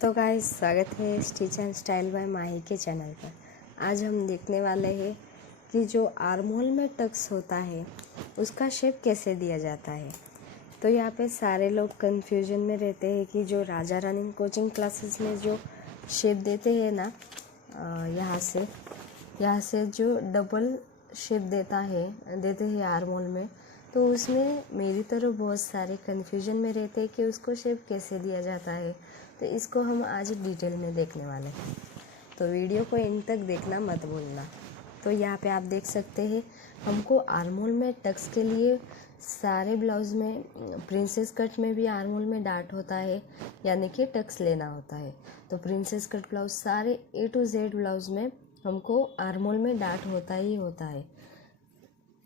तो गाइस स्वागत है स्टिच एंड स्टाइल बाय माही के चैनल पर। आज हम देखने वाले हैं कि जो आर्म होल में टक्स होता है उसका शेप कैसे दिया जाता है। तो यहाँ पे सारे लोग कंफ्यूजन में रहते हैं कि जो राजा रानी कोचिंग क्लासेस में जो शेप देते हैं ना, यहाँ से जो डबल शेप देते हैं आर्म होल में, तो उसमें मेरी तरह बहुत सारे कंफ्यूजन में रहते हैं कि उसको शेप कैसे दिया जाता है। तो इसको हम आज डिटेल में देखने वाले हैं, तो वीडियो को एंड तक देखना मत भूलना। तो यहाँ पे आप देख सकते हैं हमको आर्म होल में टक्स के लिए सारे ब्लाउज में, प्रिंसेस कट में भी आर्म होल में डार्ट होता है, यानी कि टक्स लेना होता है। तो प्रिंसेस कट ब्लाउज सारे A to Z ब्लाउज में हमको आर्म होल में डार्ट होता ही होता है।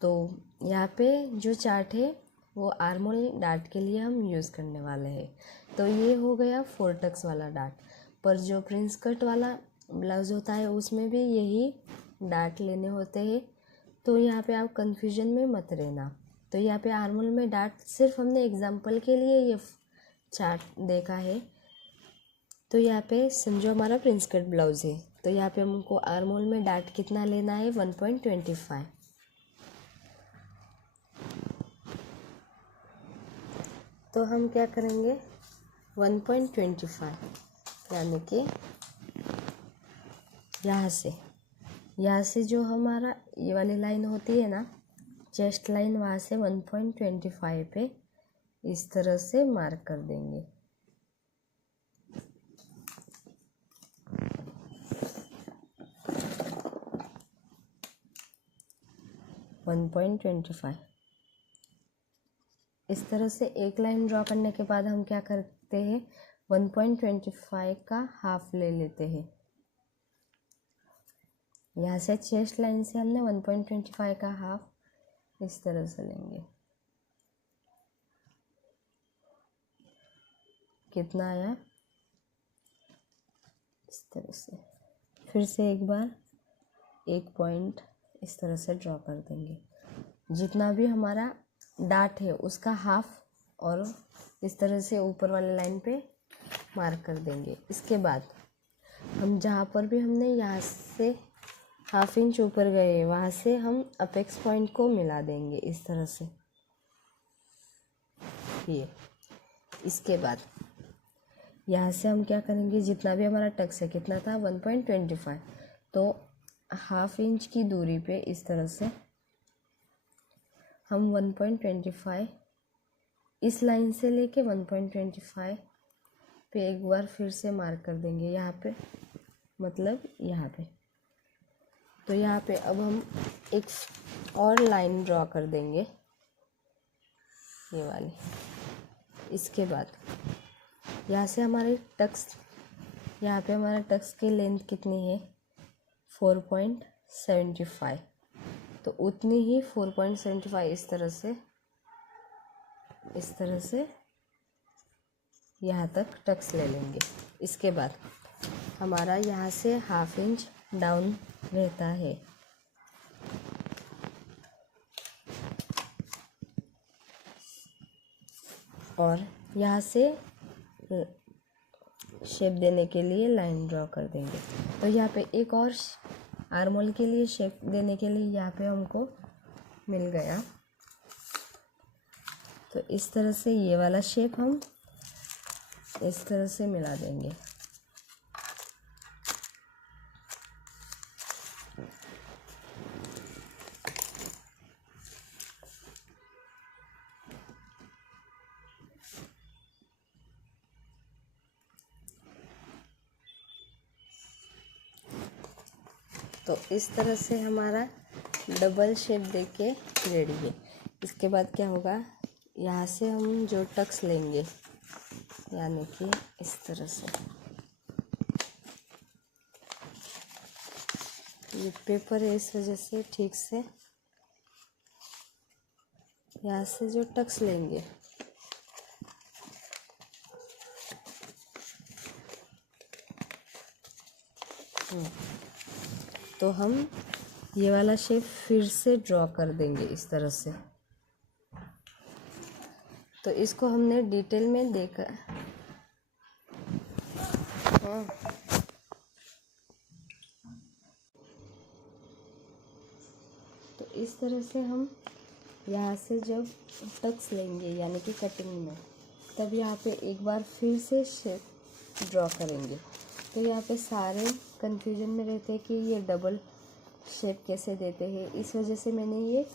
तो यहाँ पे जो चार्ट है वो आर्म होल डार्ट के लिए हम यूज़ करने वाले हैं। तो ये हो गया 4 टक्स वाला डार्ट। पर जो प्रिंस कट वाला ब्लाउज होता है उसमें भी यही डार्ट लेने होते हैं। तो यहाँ पे आप कंफ्यूजन में मत रहना। तो यहाँ पे आर्म होल में डार्ट सिर्फ हमने एग्जांपल के लिए ये चार्ट देखा है। तो यहाँ पे समझो हमारा प्रिंस कट ब्लाउज है, तो यहाँ पे हमको आर्म होल में डार्ट कितना लेना है, 1.25। तो हम क्या करेंगे, 1.25 यानी कि यहाँ से जो हमारा ये वाली लाइन होती है ना, चेस्ट लाइन, वहाँ से 1.25 पे इस तरह से मार्क कर देंगे। इस तरह से एक लाइन ड्रॉ करने के बाद हम क्या करते हैं, 1.25 का हाफ ले लेते हैं। यहाँ से चेस्ट लाइन से हमने 1.25 का हाफ इस तरह से लेंगे। कितना आया, इस तरह से। फिर से एक बार एक पॉइंट इस तरह से ड्रॉ कर देंगे। जितना भी हमारा डार्ट है उसका हाफ, और इस तरह से ऊपर वाले लाइन पे मार्क कर देंगे। इसके बाद हम जहाँ पर भी हमने यहाँ से हाफ इंच ऊपर गए, वहाँ से हम अपेक्स पॉइंट को मिला देंगे इस तरह से। ये इसके बाद यहाँ से हम क्या करेंगे, जितना भी हमारा टक्स है, कितना था 1.25, तो हाफ इंच की दूरी पे इस तरह से हम 1.25 इस लाइन से लेके 1.25 पे एक बार फिर से मार्क कर देंगे, यहाँ पे मतलब यहाँ पे। तो यहाँ पे अब हम एक और लाइन ड्रॉ कर देंगे, ये वाली। इसके बाद यहाँ से हमारे टक्स, यहाँ पे हमारा टक्स की लेंथ कितनी है, 4.75। तो उतनी ही 4.75 इस तरह से यहाँ तक टक्स ले लेंगे। इसके बाद हमारा यहाँ से हाफ इंच डाउन रहता है, और यहाँ से शेप देने के लिए लाइन ड्रॉ कर देंगे। तो यहाँ पे एक और आर्म होल के लिए शेप देने के लिए यहाँ पे हमको मिल गया। तो इस तरह से ये वाला शेप हम इस तरह से मिला देंगे। तो इस तरह से हमारा डबल शेप देके रेडी है। इसके बाद क्या होगा, यहाँ से हम जो टक्स लेंगे, यानी कि इस तरह से, ये पेपर है इस वजह से ठीक से यहाँ से जो टक्स लेंगे, तो हम ये वाला शेप फिर से ड्रॉ कर देंगे इस तरह से। तो इसको हमने डिटेल में देखा, हैं। तो इस तरह से हम यहाँ से जब टक्स लेंगे यानी कि कटिंग में, तब यहाँ पे एक बार फिर से शेप ड्रॉ करेंगे। तो यहाँ पे सारे कन्फ्यूजन में रहते हैं कि ये डबल शेप कैसे देते हैं, इस वजह से मैंने ये